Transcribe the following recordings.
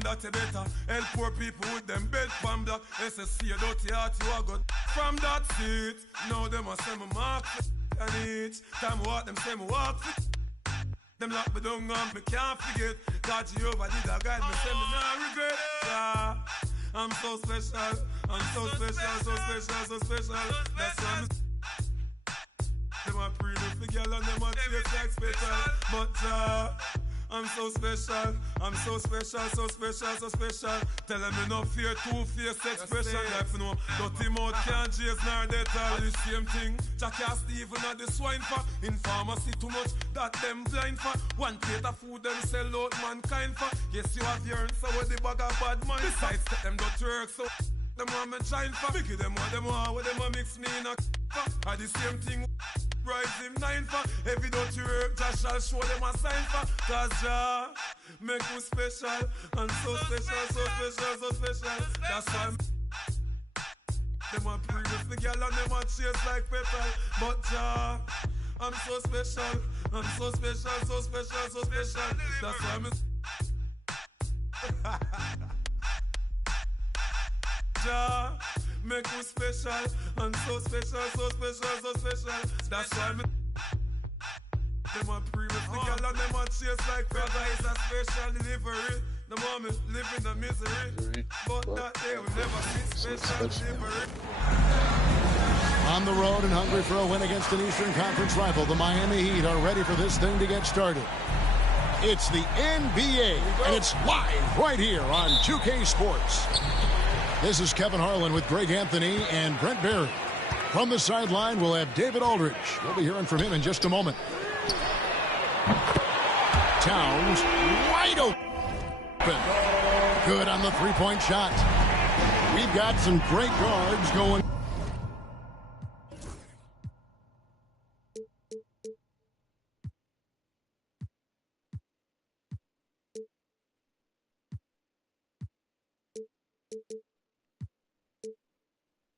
and that you better. Help poor people with them bed from block. SSC, you dirty heart, you are good. From that seat, now them a say me mark and each time I walk, them say me walk fit. Them lock me down and me can't forget. God Jehovah did a guide me, say me nah regret. Yeah, I'm so special, I'm so special, so special, so special. That's why I'm them a pretty for girl and them a chase like special. But I'm so special, I'm so special, so special, so special. Tell them me no fear, two-faced expression. Like no dirty mouth can't chase nor death all the same thing. Jackie and Stephen at the swine for. In pharmacy too much, that them blind for. One plate of food them sell out mankind for. Yes, you have your answer with the bag of bad mind. Besides, set them don't work, so them want me shine for. Make them want, with them a mix me in a are the same thing. Rise him 9 for. Every dirty work, Josh shall show them a sign for. Cause Jah make you special. And so special, so special, so special. That's why them a previous the girl and them a chase like petal. But Jah, I'm so special. I'm so special, so special, so special. That's why Jah make you special, and so special, so special, so special. That's why me them a previous the girl and them a chase like brother is a special delivery. The moment live in the misery, but that day will never see special delivery. On the road and hungry for a win against an Eastern Conference rival, the Miami Heat are ready for this thing to get started. It's the NBA, and it's live right here on 2K Sports. This is Kevin Harlan with Greg Anthony and Brent Barry. From the sideline, we'll have David Aldridge. We'll be hearing from him in just a moment. Towns wide open. Good on the three-point shot. We've got some great guards going.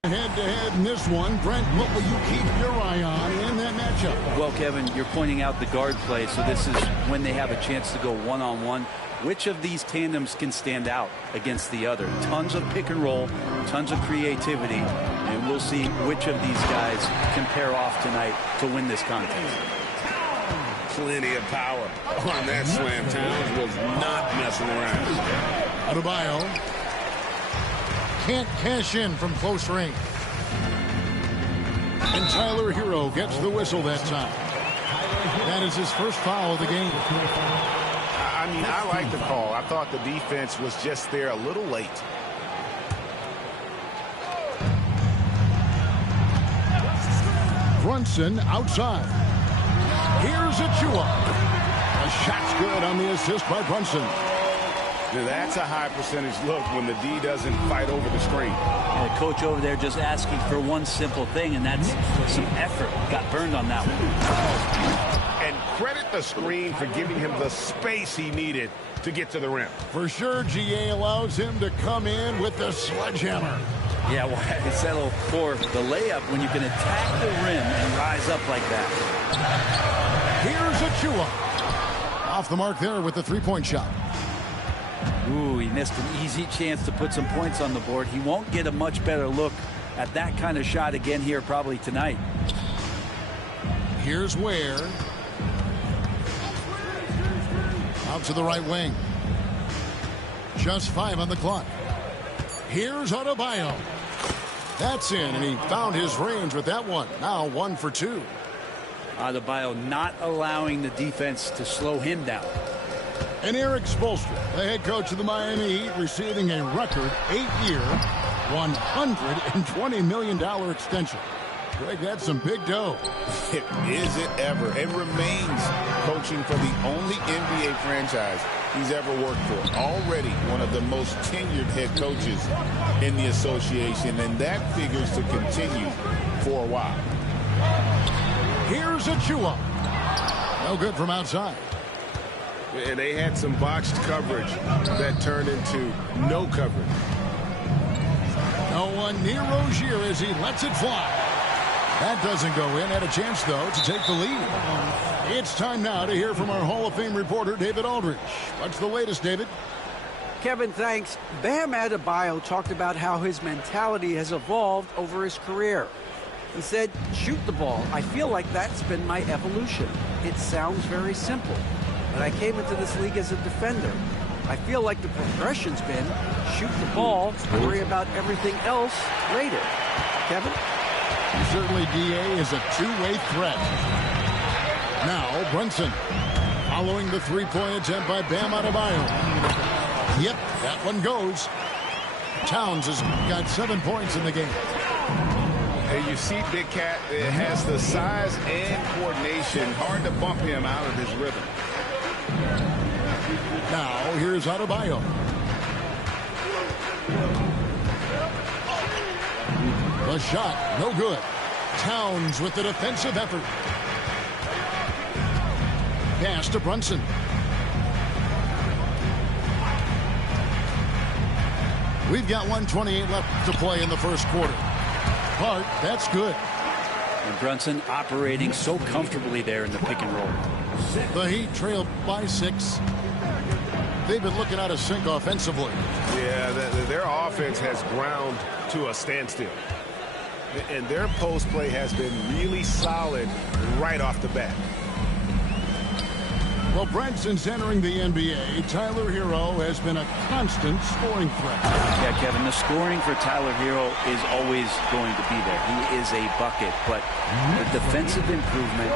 Head-to-head in this one. Brent, what will you keep your eye on in that matchup? Well, Kevin, you're pointing out the guard play, so this is when they have a chance to go one-on-one. Which of these tandems can stand out against the other? Tons of pick and roll, tons of creativity, and we'll see which of these guys can pair off tonight to win this contest. Plenty of power on that slam. Towns was not messing around. Adebayo can't cash in from close range. And Tyler Hero gets the whistle that time. That is his first foul of the game. I mean, I like the call. I thought the defense was just there a little late. Brunson outside. Here's Achua. A shot's good on the assist by Brunson. Now that's a high percentage look when the D doesn't fight over the screen. And the coach over there just asking for one simple thing, and that's some effort. Got burned on that one. And credit the screen for giving him the space he needed to get to the rim. For sure, GA allows him to come in with the sledgehammer. Yeah, well, it's settled for the layup when you can attack the rim and rise up like that. Here's Achua. Off the mark there with the three-point shot. Ooh, he missed an easy chance to put some points on the board. He won't get a much better look at that kind of shot again here probably tonight. Here's Ware. Out to the right wing. Just 5 on the clock. Here's Adebayo. That's in, and he found his range with that one. Now 1 for 2. Adebayo not allowing the defense to slow him down. And Eric Spoelstra, the head coach of the Miami Heat, receiving a record 8-year, $120 million extension. Greg, that's some big dough. Is it ever? It remains coaching for the only NBA franchise he's ever worked for. Already one of the most tenured head coaches in the association, and that figures to continue for a while. Here's Achua. No good from outside. And they had some botched coverage that turned into no coverage. No one near Rozier as he lets it fly. That doesn't go in. Had a chance, though, to take the lead. It's time now to hear from our Hall of Fame reporter, David Aldridge. What's the latest, David? Kevin, thanks. Bam Adebayo talked about how his mentality has evolved over his career. He said, shoot the ball. I feel like that's been my evolution. It sounds very simple, but I came into this league as a defender. I feel like the progression's been shoot the ball, worry about everything else later. Kevin? Certainly, D.A. is a two-way threat. Now, Brunson following the three-point attempt by Bam Adebayo. Yep, that one goes. Towns has got 7 points in the game. Hey, you see Big Cat has the size and coordination. Hard to bump him out of his rhythm. Now, here's Adebayo. The shot, no good. Towns with the defensive effort. Pass to Brunson. We've got 1:28 left to play in the first quarter. Hart, that's good. And Brunson operating so comfortably there in the pick and roll. The Heat trail by 6. They've been looking out of sync offensively. Yeah, their offense has ground to a standstill. And their post play has been really solid right off the bat. Well, Branson's entering the NBA. Tyler Hero has been a constant scoring threat. Yeah, Kevin, the scoring for Tyler Hero is always going to be there. He is a bucket, but the defensive improvement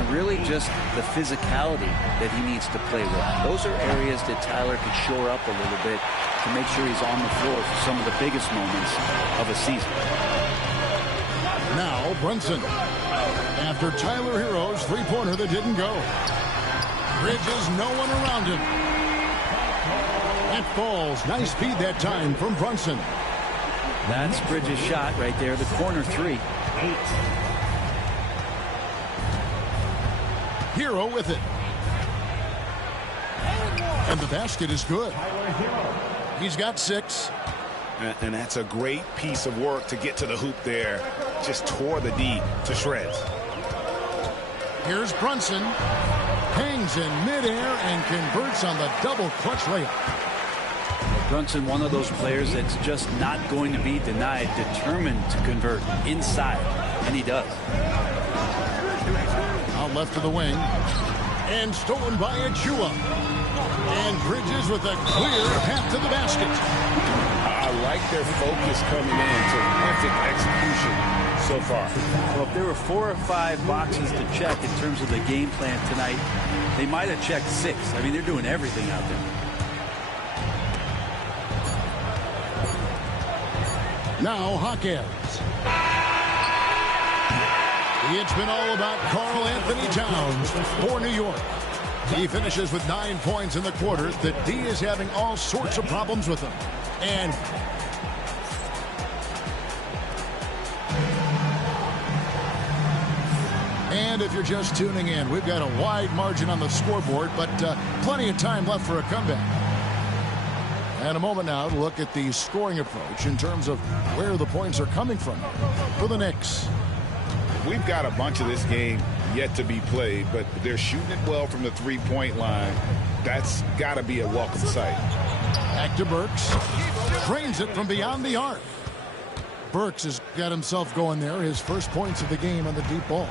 and really just the physicality that he needs to play with. Those are areas that Tyler could shore up a little bit to make sure he's on the floor for some of the biggest moments of a season. Now, Brunson. After Tyler Hero's three-pointer that didn't go. Bridges, no one around him. It falls. Nice feed that time from Brunson. That's Bridges' shot right there, the corner three. Hero with it. And the basket is good. He's got 6. And that's a great piece of work to get to the hoop there. Just tore the D to shreds. Here's Brunson. Hangs in midair and converts on the double clutch layup. Brunson, one of those players that's just not going to be denied, determined to convert inside, and he does. Out left to the wing. And stolen by Achua. And Bridges with a clear path to the basket. I like their focus coming in. Terrific execution so far. Well, if there were 4 or 5 boxes to check in terms of the game plan tonight, they might have checked 6. I mean, they're doing everything out there. Now Hawkins. It's been all about Karl Anthony Towns for New York. He finishes with 9 points in the quarter. The D is having all sorts of problems with him. And if you're just tuning in, we've got a wide margin on the scoreboard, but plenty of time left for a comeback. And a moment now to look at the scoring approach in terms of where the points are coming from for the Knicks. We've got a bunch of this game yet to be played, but they're shooting it well from the three-point line. That's got to be a welcome sight. Back to Burks. Drains it from beyond the arc. Burks has got himself going there. His first points of the game on the deep ball.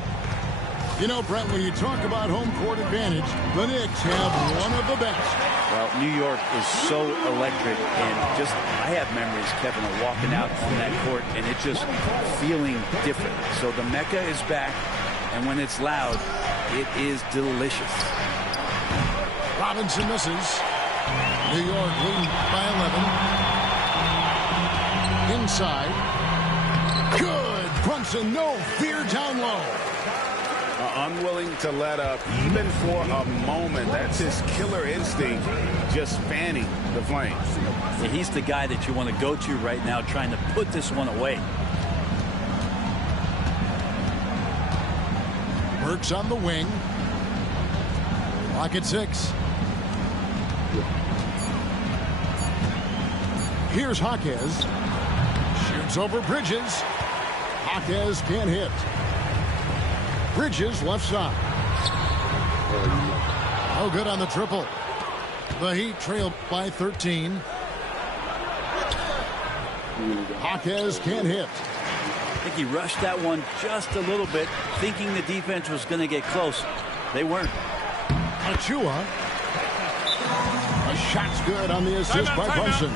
You know, Brent, when you talk about home court advantage, the Knicks have one of the best. Well, New York is so electric, and just I have memories, Kevin, of walking out on that court and it just feeling different. So the Mecca is back, and when it's loud, it is delicious. Robinson misses. New York leading by 11. Inside. Good. Brunson, no fear down low. Unwilling to let up even for a moment. That's his killer instinct, just fanning the flames. Yeah, he's the guy that you want to go to right now trying to put this one away. Burks on the wing. Lock at 6. Here's Hawkins. Shoots over Bridges. Hawkins can't hit. Bridges left side. No good on the triple. The Heat trail by 13. Jaquez can't hit. I think he rushed that one just a little bit, thinking the defense was going to get close. They weren't. Achua. A shot's good on the assist by Brunson.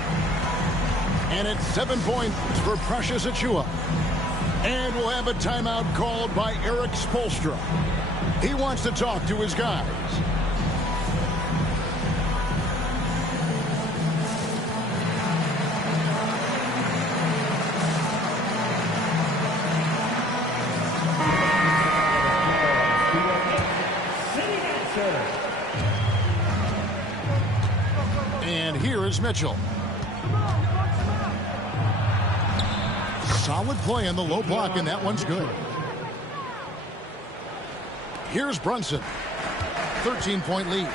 And it's 7 points for Precious Achua. And we'll have a timeout called by Eric Spoelstra. He wants to talk to his guys. And here is Mitchell. Solid play in the low block, and that one's good. Here's Brunson. 13-point lead.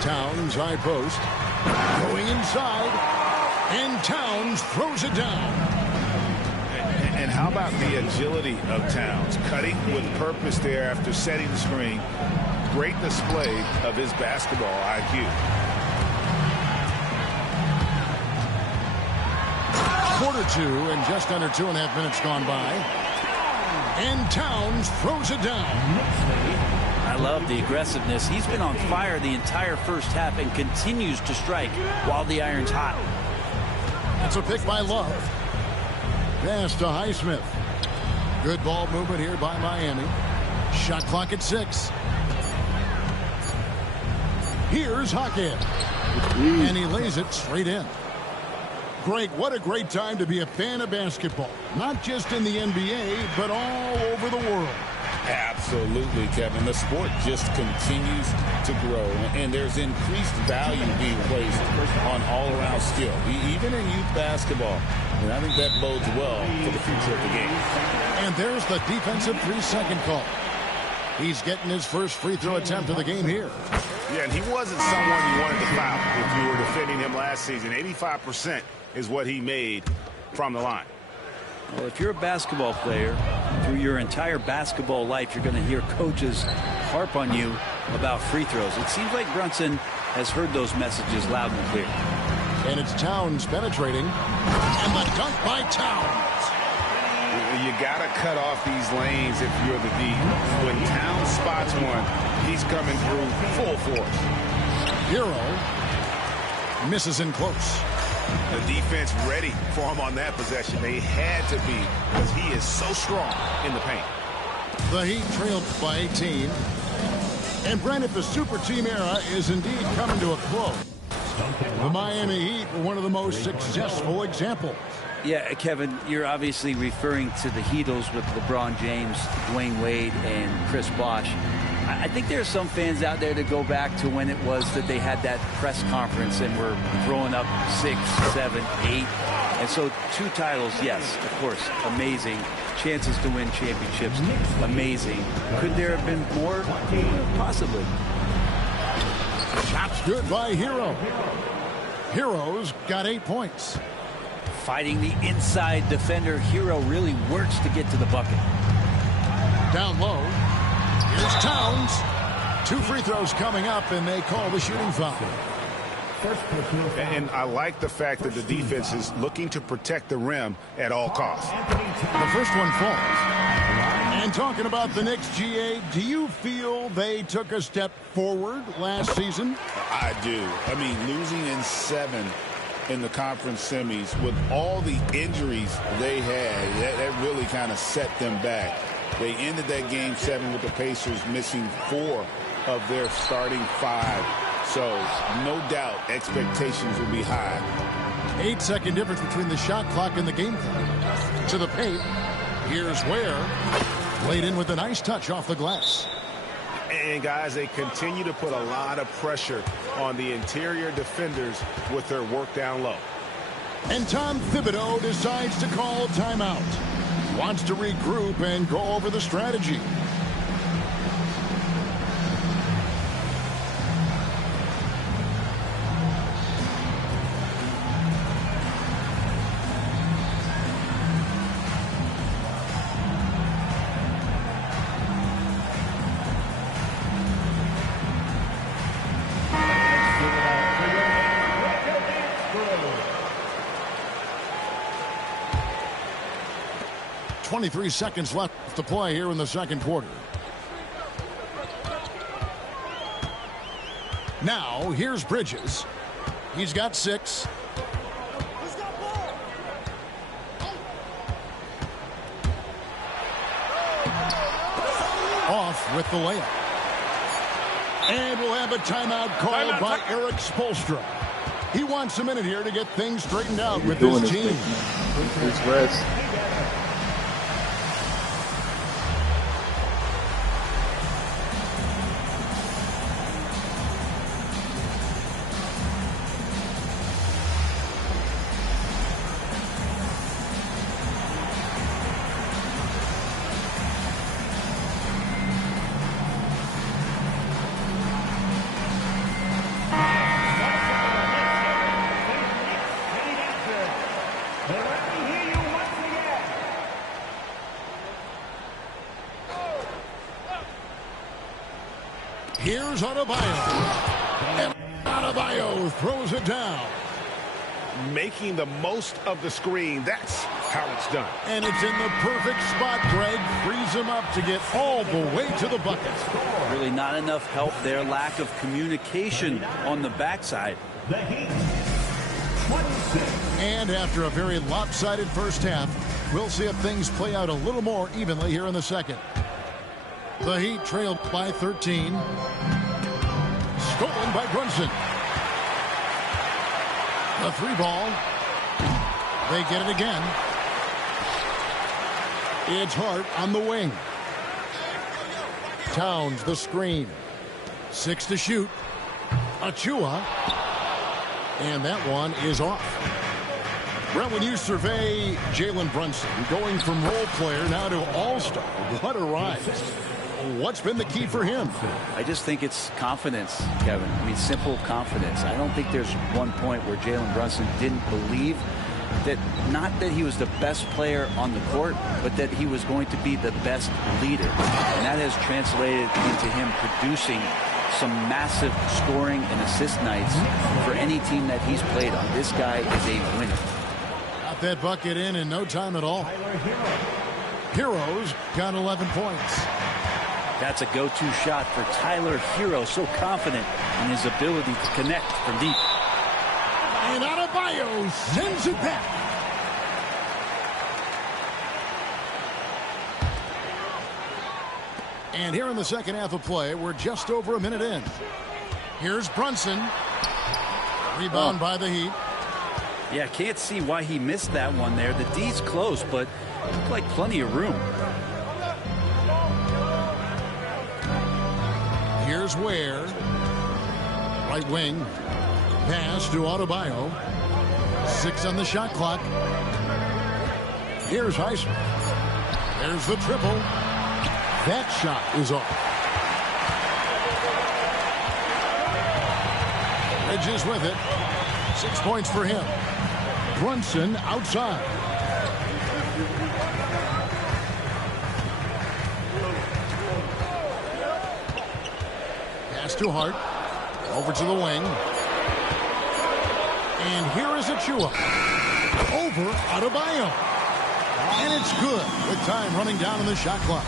Towns high post. Going inside. And Towns throws it down. And how about the agility of Towns? Cutting with purpose there after setting the screen. Great display of his basketball IQ. Quarter two, and just under 2.5 minutes gone by. And Towns throws it down. I love the aggressiveness. He's been on fire the entire first half and continues to strike while the iron's hot. That's a pick by Love. Pass to Highsmith. Good ball movement here by Miami. Shot clock at 6. Here's Jaquez. And he lays it straight in. Greg, what a great time to be a fan of basketball. Not just in the NBA, but all over the world. Absolutely, Kevin. The sport just continues to grow, and there's increased value being placed on all-around skill, even in youth basketball. And I think that bodes well for the future of the game. And there's the defensive 3-second call. He's getting his first free throw attempt of the game here. Yeah, and he wasn't someone you wanted to foul if you were defending him last season. 85% is what he made from the line. Well, if you're a basketball player, through your entire basketball life, you're going to hear coaches harp on you about free throws. It seems like Brunson has heard those messages loud and clear. And it's Towns penetrating. And the dunk by Towns. You got to cut off these lanes if you're the D. When Towns spots one, he's coming through full force. Hero misses in close. The defense ready for him on that possession. They had to be, because he is so strong in the paint. The Heat trailed by 18. And Brent, if the super team era is indeed coming to a close, the Miami Heat were one of the most successful examples. Yeah, Kevin, you're obviously referring to the Heatles with LeBron James, Dwayne Wade, and Chris Bosh. I think there are some fans out there that go back to when it was that they had that press conference and were throwing up 6, 7, 8. And so 2 titles, yes, of course, amazing. Chances to win championships, amazing. Could there have been more? Possibly. Shots good by Hero. Hero's got 8 points. Fighting the inside defender, Hero really works to get to the bucket. Down low. Here's Towns. 2 free throws coming up, and they call the shooting foul. And I like the fact that the defense is looking to protect the rim at all costs. The first one falls. And talking about the Knicks, GA, do you feel they took a step forward last season? I do. I mean, losing in 7 in the conference semis with all the injuries they had, that really kind of set them back. They ended that game 7 with the Pacers missing 4 of their starting 5. So, no doubt, expectations will be high. 8-second difference between the shot clock and the game clock. To the paint. Here's Ware. Laid in with a nice touch off the glass. And, guys, they continue to put a lot of pressure on the interior defenders with their work down low. And Tom Thibodeau decides to call timeout. Wants to regroup and go over the strategy. 23 seconds left to play here in the second quarter. Now, here's Bridges. He's got 6. Off with the layup. And we'll have a timeout called by Eric Spoelstra. He wants a minute here to get things straightened out with his team. It's rest. Here's Adebayo. And Adebayo throws it down. Making the most of the screen. That's how it's done. And it's in the perfect spot, Greg. Frees him up to get all the way to the bucket. Really not enough help there. Lack of communication on the backside. And after a very lopsided first half, we'll see if things play out a little more evenly here in the second. The Heat trailed by 13. Stolen by Brunson. The 3 ball. They get it again. It's Hart on the wing. Towns the screen. 6 to shoot. Achua. And that one is off. Brent, when you survey Jalen Brunson, going from role player now to all-star, what a rise. What's been the key for him? I just think it's confidence, Kevin. I mean, simple confidence. I don't think there's one point where Jalen Brunson didn't believe that, not that he was the best player on the court, but that he was going to be the best leader. And that has translated into him producing some massive scoring and assist nights for any team that he's played on. This guy is a winner. Got that bucket in no time at all. Heroes got 11 points. That's a go-to shot for Tyler Hero. So confident in his ability to connect from deep. And Adebayo sends it back. And here in the second half of play, we're just over a minute in. Here's Brunson. Rebound by the Heat. Yeah, can't see why he missed that one there. The D's close, but looked like plenty of room. Here's Ware. Right wing. Pass to Adebayo. 6 on the shot clock. Here's Heisman. There's the triple. That shot is off. Bridges with it. 6 points for him. Brunson outside. Pass to Hart. Over to the wing. And here is Achua. Over Adebayo. And it's good with time running down on the shot clock.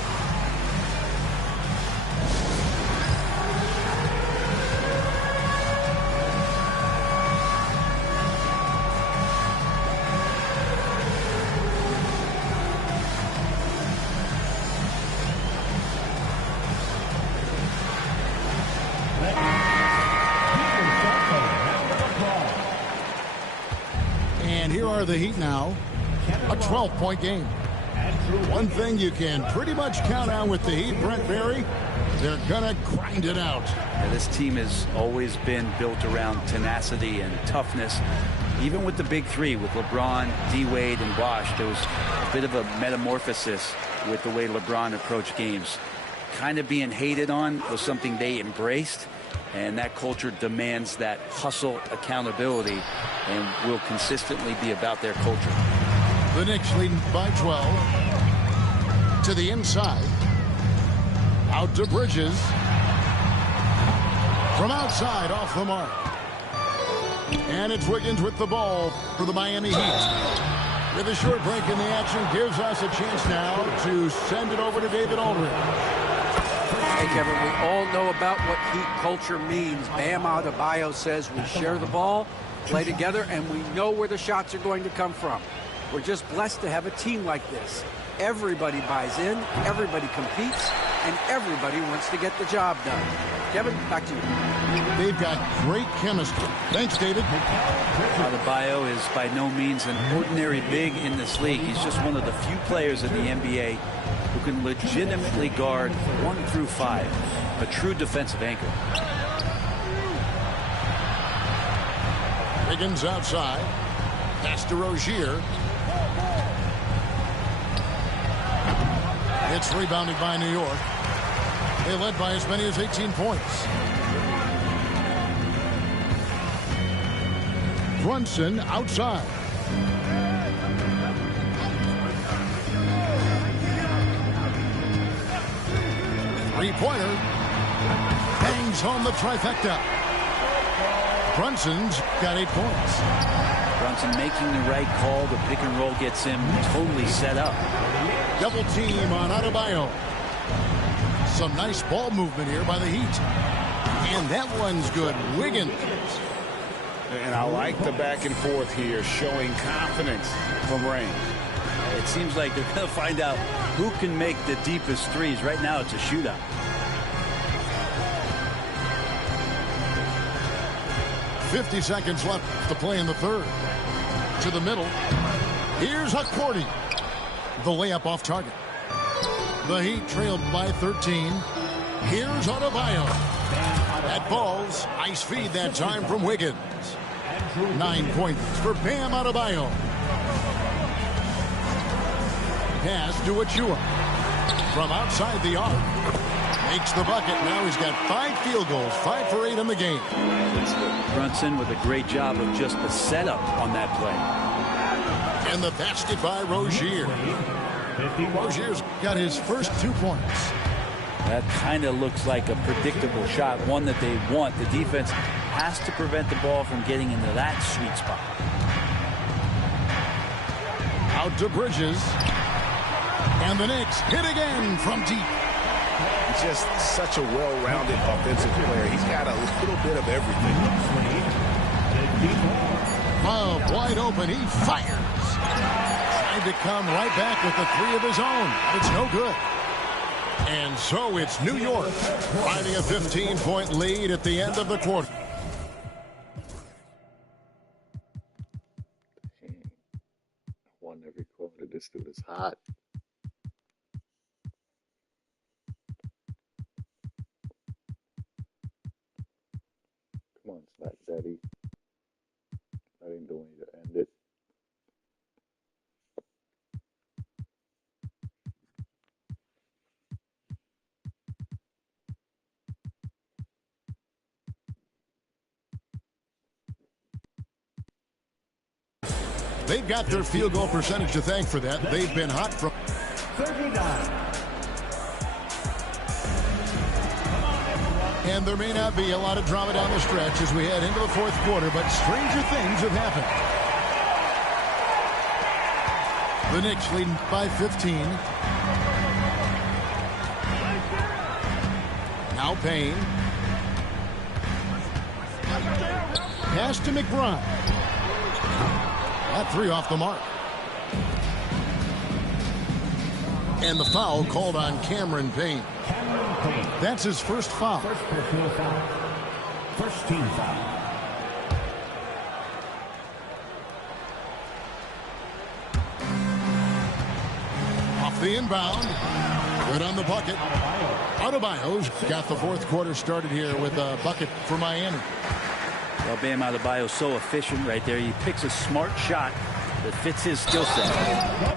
The Heat now, a 12-point game. One thing you can pretty much count on with the Heat, Brent Barry, they're gonna grind it out. Yeah, this team has always been built around tenacity and toughness. Even with the big three, with LeBron, D-Wade, and Bosh, there was a bit of a metamorphosis with the way LeBron approached games. Kind of being hated on was something they embraced. And that culture demands that hustle accountability and will consistently be about their culture. The Knicks leading by 12. To the inside. Out to Bridges. From outside, off the mark. And it's Wiggins with the ball for the Miami Heat. With a short break in the action, gives us a chance now to send it over to David Aldridge. Hey, Kevin, we all know about what Heat culture means. Bam Adebayo says we share the ball, play together, and we know where the shots are going to come from. We're just blessed to have a team like this. Everybody buys in, everybody competes, and everybody wants to get the job done. Kevin, back to you. They've got great chemistry. Thanks, David. Adebayo is by no means an ordinary big in this league. He's just one of the few players in the NBA who can legitimately guard 1 through 5. A true defensive anchor. Wiggins outside. Pass to Rozier. It's rebounded by New York. They led by as many as 18 points. Brunson outside. Three-pointer. Bangs home the trifecta. Brunson's got 8 points. Brunson making the right call. The pick and roll gets him totally set up. Double team on Adebayo. Some nice ball movement here by the Heat. And that one's good. Wiggins. And I like the back and forth here, showing confidence from range. It seems like they're going to find out who can make the deepest threes. Right now, it's a shootout. .50 seconds left to play in the third. To the middle. Here's Hakordi. The layup off target. The Heat trailed by 13. Here's Adebayo. That falls. Nice feed that time from Wiggins. 9 points for Bam Adebayo. Pass to Achua. From outside the arc. Makes the bucket. Now he's got 5 field goals. 5 for 8 in the game. Brunson with a great job of just the setup on that play. And the basket by Rozier. Rozier's got his first 2 points. That kind of looks like a predictable shot, one that they want. The defense has to prevent the ball from getting into that sweet spot. Out to Bridges. And the Knicks hit again from deep. He's just such a well-rounded offensive player. He's got a little bit of everything. Love wide open. He fires. Trying to come right back with the 3 of his own. It's no good. And so it's New York finding a 15-point lead at the end of the quarter. Won every quarter. This dude is hot. Come on, Smack Daddy. I didn't do anything to end it. They've got their field goal percentage to thank for that. They've been hot from 39. And there may not be a lot of drama down the stretch as we head into the fourth quarter, but stranger things have happened. The Knicks leading by 15. Now Payne. Pass to McBride. That 3 off the mark. And the foul called on Cameron Payne. That's his first foul. First personal foul. First team foul. Off the inbound. Good on the bucket. Adebayo's got the fourth quarter started here with a bucket for Miami. Well, Bam Adebayo is so efficient right there. He picks a smart shot that fits his skill set.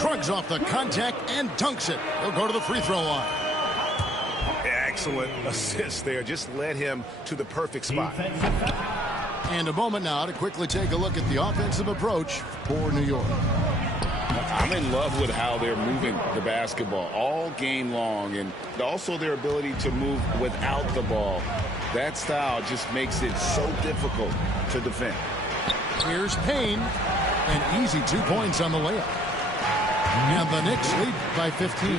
Shrugs off the contact and dunks it. He'll go to the free throw line. Excellent assist there. Just led him to the perfect spot. And a moment now to quickly take a look at the offensive approach for New York. I'm in love with how they're moving the basketball all game long, and also their ability to move without the ball. That style just makes it so difficult to defend. Here's Payne. An easy 2 points on the layup. And the Knicks lead by 15.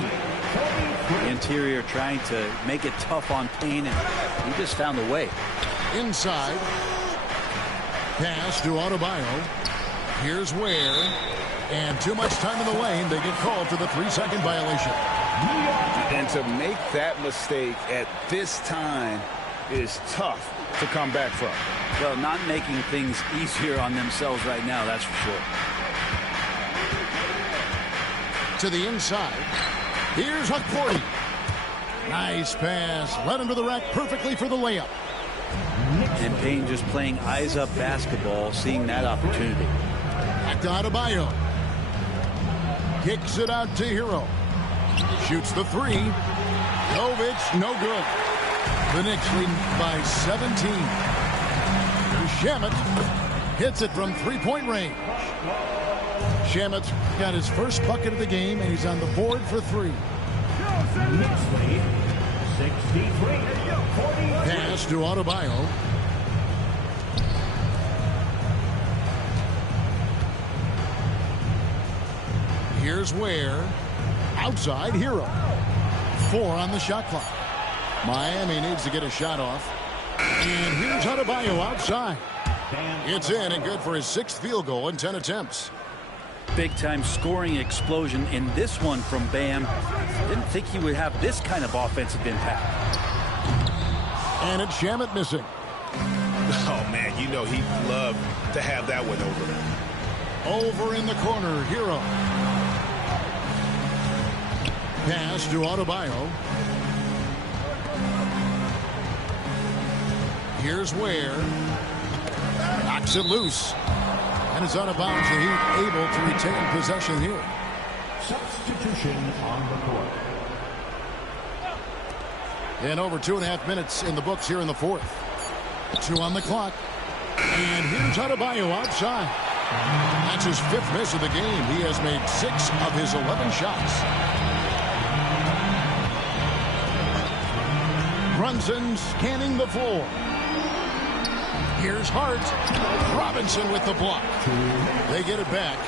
The interior trying to make it tough on Payne, and he just found a way. Inside. Pass to Adebayo. Here's Ware. And too much time in the lane. They get called for the 3-second violation. And to make that mistake at this time is tough to come back from. Well, not making things easier on themselves right now, that's for sure. To the inside. Here's Hukporty. Nice pass. Led him to the rack perfectly for the layup. And Payne just playing eyes-up basketball, seeing that opportunity. Back to Adebayo. Kicks it out to Hero. Shoots the 3. Jovic, no good. The Knicks lead by 17. Shamet hits it from 3-point range. Shamet got his first bucket of the game, and he's on the board for 3. Knicks lead 63. Pass to Adebayo. Here's Ware. Outside, Hero. 4 on the shot clock. Miami needs to get a shot off. And here's Adebayo outside. It's in and good for his 6th field goal in 10 attempts. Big-time scoring explosion in this one from Bam. Didn't think he would have this kind of offensive impact. And it's Shamet missing. Oh, man, you know he'd love to have that one over. Over in the corner, Hero. Pass to Adebayo. Here's Ware. Knocks it loose. And it's out of bounds. The Heat able to retain possession here. Substitution on the court. And over 2.5 minutes in the books here in the 4th. 2 on the clock. And here's Adebayo outside. That's his 5th miss of the game. He has made 6 of his 11 shots. Brunson scanning the floor. Here's Hart. Robinson with the block. They get it back.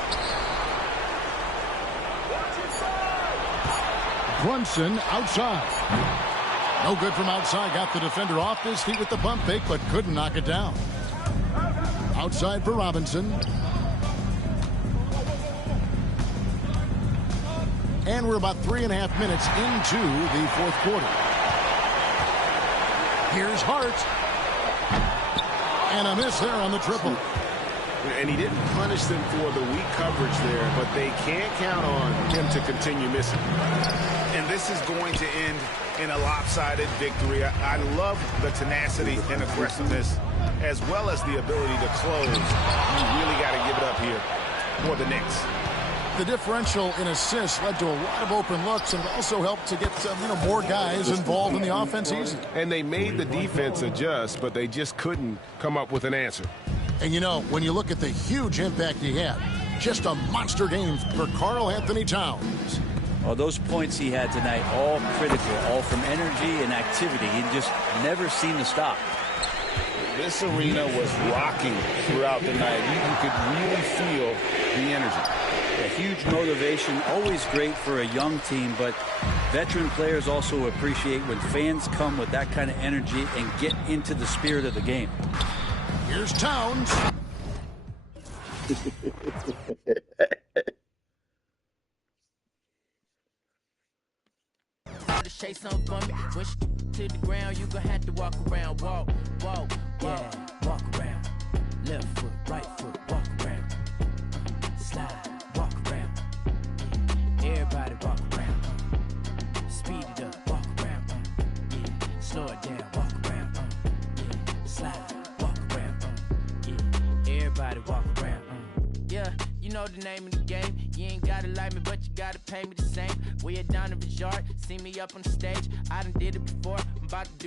Brunson outside. No good from outside. Got the defender off his feet with the pump fake, but couldn't knock it down. Outside for Robinson. And we're about 3.5 minutes into the 4th quarter. Here's Hart. And a miss there on the triple. And he didn't punish them for the weak coverage there, but they can't count on him to continue missing. And this is going to end in a lopsided victory. I love the tenacity and aggressiveness, as well as the ability to close. You really got to give it up here for the Knicks. The differential in assists led to a lot of open looks and also helped to get more guys involved in the offense easy. And they made the defense adjust, but they just couldn't come up with an answer. And when you look at the huge impact he had, just a monster game for Karl Anthony Towns. Well, those points he had tonight, all critical, all from energy and activity. He just never seemed to stop. This arena was rocking throughout the night. You could really feel the energy. A huge motivation, always great for a young team, but veteran players also appreciate when fans come with that kind of energy and get into the spirit of the game. Here's Towns. Chase something for me. When she to the ground, you gon' have to walk around. Walk, yeah, walk around. Left foot, right foot, walk around. Slide, walk around. Everybody walk around. Speed it up, walk around. Yeah, slow it down, walk around. Yeah, slide, walk around. Yeah, everybody walk around. Yeah, you know the name of the game. You ain't gotta like me, but you gotta pay me the same. We at Donovan's yard, see me up on the stage. I done did it before, I'm about to do it.